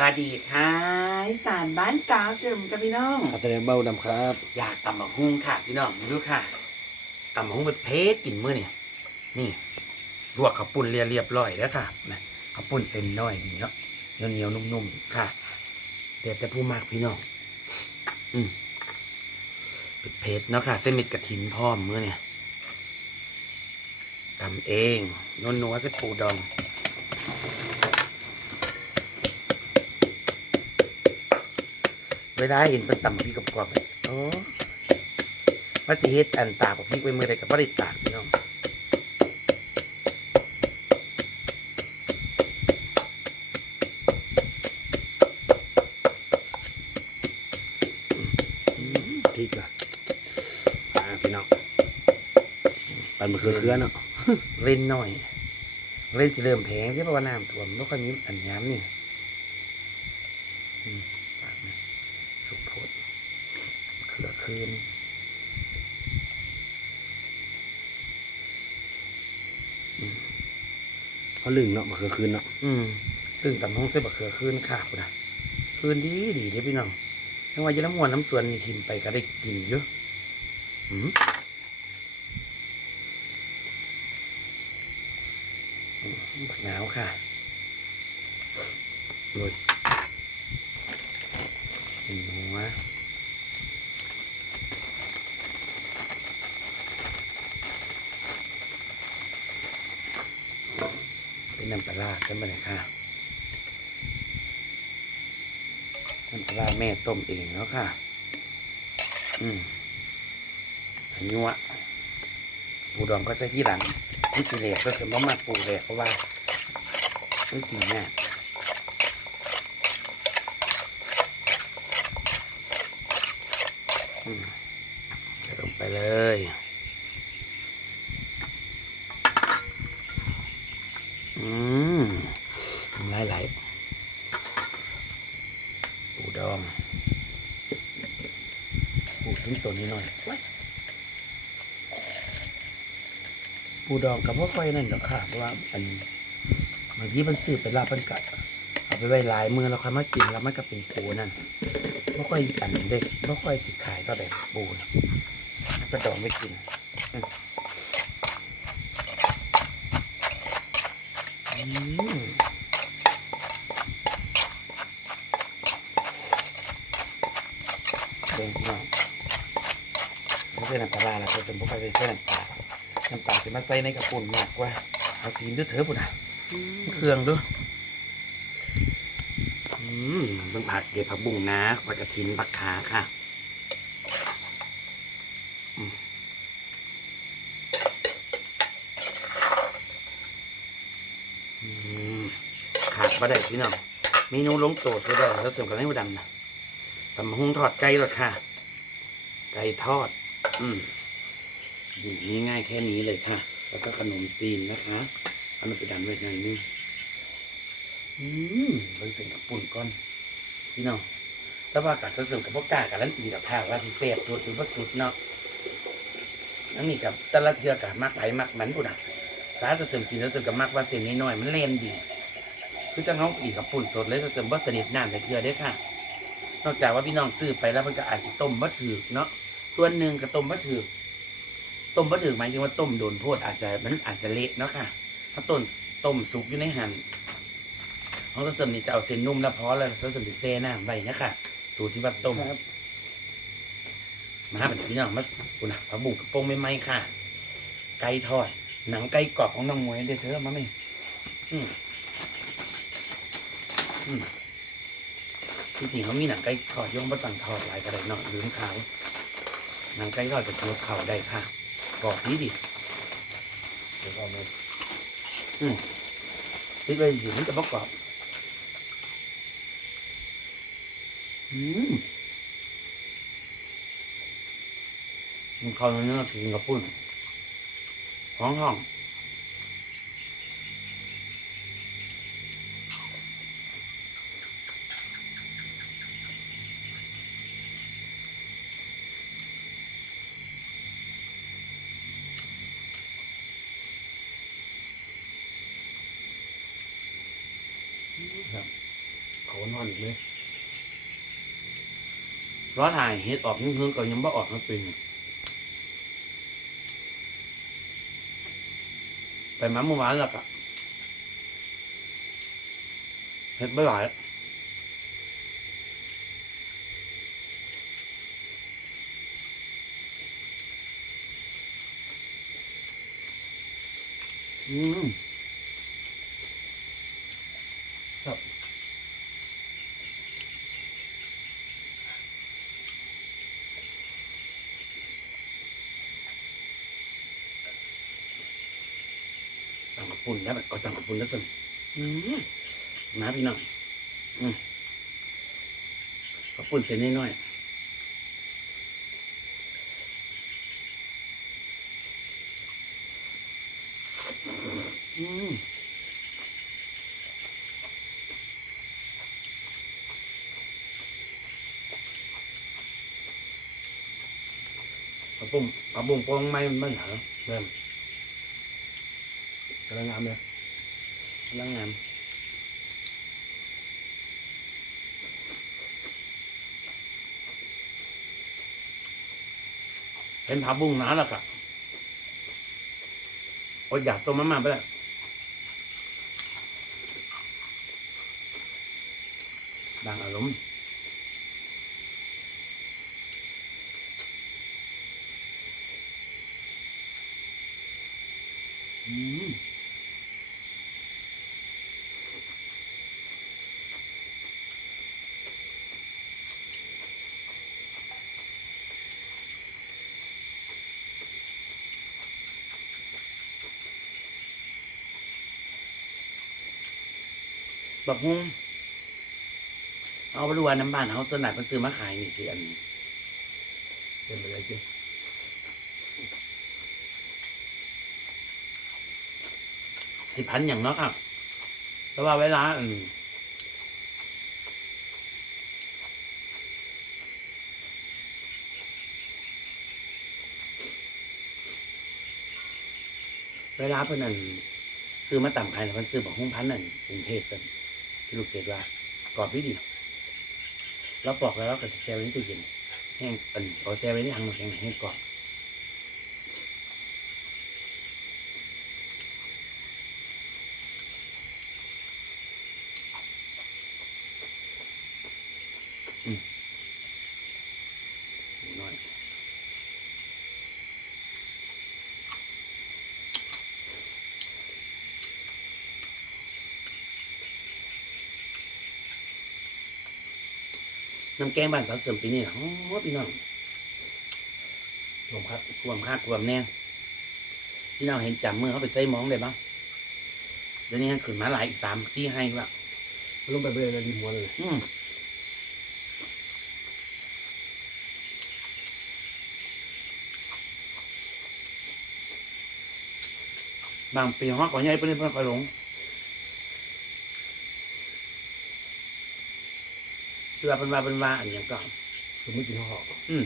ตาดีค่ะอีสานบ้านสาวเฉิมกับพี่น้องอัตราเบาดำครับ อยากตำมะฮุ่งค่ะพี่น้องดูค่ะตำมะฮุ่งเป็นเพชรกินมื้อเนี่ยนี่ลวกข้าวปุ้นเรียเรียบร้อยแล้วค่ะนะข้าวปุ้นเส้นน้อยดีเนาะเหนียวเหนียวๆนุ่มๆค่ะแต่แต่ผู้มากพี่น้อง อืมเป็นเพชรเนาะค่ะ เส้นเม็ดกระถินพร้อมมื้อเนี่ยตำเองนวลนัวๆเส้นปูดอง เวลาเห็นเป็นต่ำพี่กับกรอบๆเลยโอ้ว่าสิเฮ็ดอันตากกับพี่ไว้มือใดกับว่าได้ตากพี่น้องพริกล่ะอ่าพี่น้องปันมะเขือเคือเนาะเล่นหน่อย เล่นสิเริ่มแพงที่เพราะว่าน้ำท่วมไม่ค่อยมีอันย้ำนี่อืมปากนะสุกโพดเขือ คืน เขาลึงเนาะมะเขือคืนเนาะอืมตึงตำห้องเส้นบะเขือคืนขาดพุ่นนะคืนดีดีเด้อพี่น้องทั้งว่าจะน้ำมวนน้ำส่วนนี่ทิมไปก็ได้กินเยอะอืมอืมบักหนาวค่ะลุยเป็นหัว เป็นน้ำปลาร้ากันไปเลยค่ะน้ำปลาแม่ต้มเองแล้วค่ะ อืมอันนี้วปูดองก็ใส่ที่หลังนี่สิเลกก็สมมติมาปูแหลกเพราะว่าต้องกินแน่อืมใส่ลงไปเลย อืมน้ำลไหลปูดองปูซุ้มตัวนี้หน่อยปูดองกับพ่อค่อยนั่นหรอกค่ะเพราะว่าอันบางทีมันสืบไปลาบมันกัดเอาไปไว้หลายมือแล้วค่อยมากินแล้วมันก็เป็นปูนั่นพ่ค่อยอันเด็กพ่ค่อยสิขายก็ได้ปูนะก็ดองไม่กินอืมอืม เด้งพี่น้องไม่ใช่น้ำปลาร้าละผสมพวกไปใส่น้ำปลาน้ำปลาจะมาใส่ในกระปุนมากกว่าเอาสีมด้วยเถอะปุ่นอะเครื่องด้วยอืมเพิ่งผักเก็บผักบุ้งนะผักกระถินผักขาค่ะอืมอืม ขาดมาได้พี่น้องเมนูลงโตสุดเลยแล้วเสริมกับให้หูดำนะตำหุงทอดไก่รอค่ะ ไก่ทอด อืมนี่ง่ายๆแค่นี้เลยค่ะ แล้วก็ขนมจีนนะคะเอามันไปดันไว้หน่อยนึงอืมเบิ่งเส้นกับปุ่นก่อน พี่น้องแต่ว่ากับเสริมกับพวกกากับลันตีกับข้าวว่าสิเปรียบสุดหรือว่าสุดเนาะนั่นนี่กับแต่ละเทือกับมักไหลมักมันปุ่นะสาเสริมกินเสริมกับมักว่าเส้นน้อยมันเล่นดี คือจังน้องอีกับปุ่นสดเลยเสริมว่าสนิทน้ำแต่เทือได้อค่ะ นอกจากว่าพี่น้องซื้อไปแล้วมันก็อาจจะต้มมะถือกเนาะส่วนหนึ่งก็ต้มมะถือกต้มมะถือกหมายถึงว่าต้มโดนโพดอาจจะมันอาจจะเละเนาะค่ะ ถ้าต้นต้มสุกอยู่ในหันของผสมนี่จะเอาเส้นนุ่มแล้วพอแล้วผสมดิเซ่น้ำไว้นะคะสูตรที่ว่าต้มครับมาหาเป็นพี่น้องมาอุณหภูมิบุกกระโปรงไม่ไหมค่ะ ไก่ทอดหนังไก่กรอบของน้องมวยเด้อเธอมาไหมอืม อืมจริงเขามีหนังไก่ทอดย่องบะตังทอดหลายกระไดเนาะลืมขาวหนังไก่ทอดกับตัวเข่าได้ค่ะกรอบนี้ดิเดี๋ยวก็มาอืมติดเลยอยู่นี่จะประกรอบอืมมันเข้าเนื้อถึงกับปุ้นห้องห้อง ร้อนหายเฮ็ดออกยังเพิ่งก็ยังบ่ออกทั้งปีไปมาเมื่อวานแล้วก็เฮ็ดไม่ไหวอืมครับ ตังกระ ปุ่นแล้วก็ตังกระปุ่นแล้วสิอืมนะพี่น้องอืมกระปุ่นเส้นน้อยๆอืมกระปุ่นกระปุ่นโปองไม้มันมันเหรอแม่น กำลังงามเลยพลังงานเห็นผักบุ้งหนาแล้วกะโอ้ยอยากต้มมาม่าไปแล้วดังอารมณ์อืม บักฮุ้งเอาไปดูว่าน้ำบ้านเขาสนัดมันซื้อมาขายนี่สิอันนี้เป็นไปได้จริงสิพันอย่างเนาะครับแต่ว่าเวลาอืมเวลาเพื่อนนั่นซื้อมาต่ำขายนะมันซื้อบักฮุ้งพันนั่นกรุงเทพกันที่ ลูกเกดว่ากรอบดีดีเราปอกแล้วเราก็สแซลไว้ในตู้เย็นแห้งอันเอาแซลไว้ในถังน้ำแข็งให้งกรอบ น้อย น้ำแกงบ้านสาวเสริมปีนี้นะโอ้พี่น้องลมพัดความคาดความแน่พี่น้องเห็นจำเมื่อเขาไปใส่หมองได้บ้างเดี๋ยวนี้ขึ้นมาหลายอีกสามที่ให้ละลงไปเลยนะริมหัวเลยอืมบางปีฮอกก่อนใหญ่ไปนี่เพิ่นค่อยลง เพื่อเป็นว่าเป็นว่าอันอย่างก็คือไม่กินห่ออืม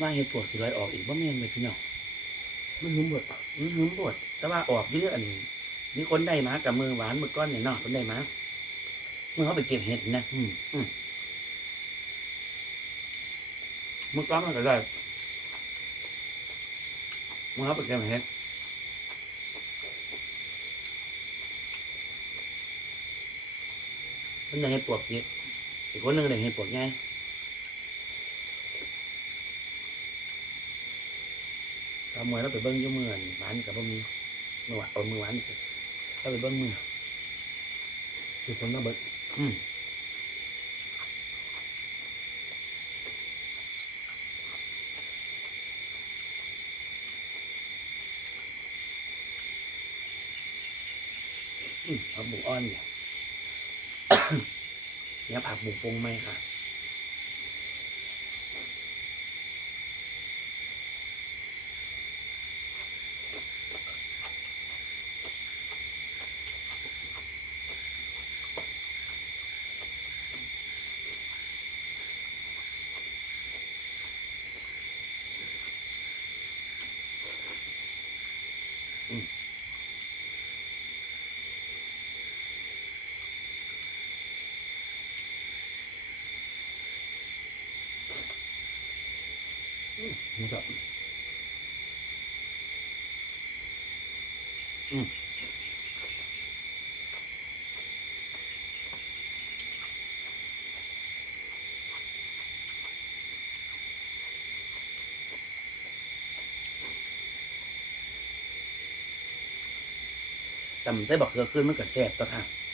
ว่าเห็ดปวกสิลอยออกอีกว่าแม่นไหมพี่น้อง มันนุ่มหมดอืมหืมบดแต่ว่าออกอยู่เรื่อยอันมีคนได้มากับมือหวานมือก้อนเนี่ยเนาะคนได้มาเมื่อเขาไปเก็บเห็ดนะอืมมือก้อนมันก็ได้เมื่อเขาไปเก็บเห็ดคนได้เห็ดปวกเยอะอีกคนหนึงได้เห็ดปวกไงสาว มวยเราไปเบิ้งยุ่มือนหวานกับบ่มีเมื่อวานเอามือหวานนี่เราไปเบิ้งมือคือคนหน้าเบิดอืมอืมผักบุกอ้อนเนี่ยเนี่ยผักบุกปรุงไหมค่ะ นี่ครับตำใส่บักเขือขึ้นมันก็แซ่บตัวค่ะ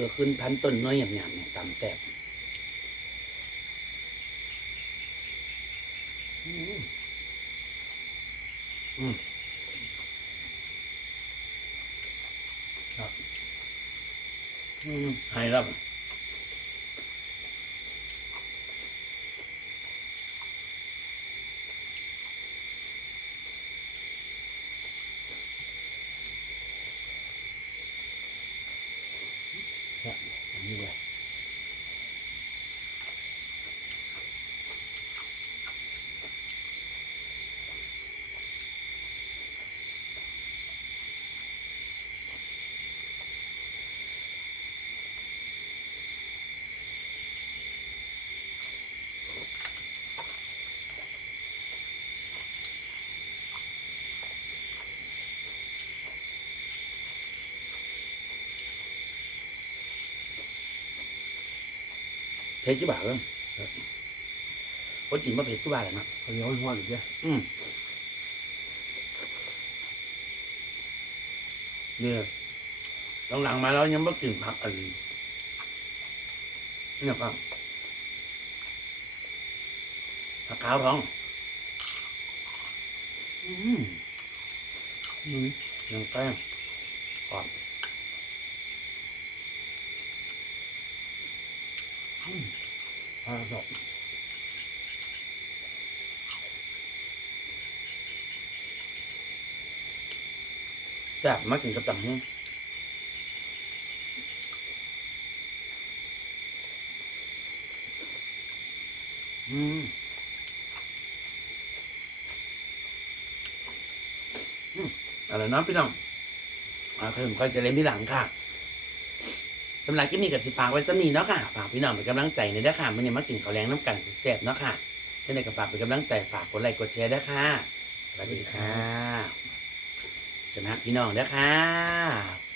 เขือขึ้นพันต้นน้อยหยาบๆเนี่ยตำแซ่บอืมอืมครับอืมหายแล้ว เผ็ดกี่บาทแล้วคนกินมาเผ็ดกี่บาทแล้วนะเขาวเหนียวห้อนอีกเนี่ยอืมเนี่ยหลังๆมาแล้วยังไม่กินผักอะไรเนี่ยครับผักขาวท้อง อืมอืมยังแป้งกรอบ อ่าดอกแซ่บมากินกับตำหูอืมอืมอะไรนะพี่น้องอ่าค่อยค่อยจะเล่นที่หลังค่ะำหรับคลิปนี้กับสิฝากไว้สำนีเนาะค่ะฝากพี่น้องเป็นกำลังใจในอยเด้อค่ะมันยังมากินข้าวแรงน้ำกันแซ่บเนาะค่ะท่านใดก็ฝากเป็นกำลังใจฝากกดไลค์กดแชร์เด้อค่ะ สวัสดีค่ะสำหรับพี่น้องเด้อค่ะ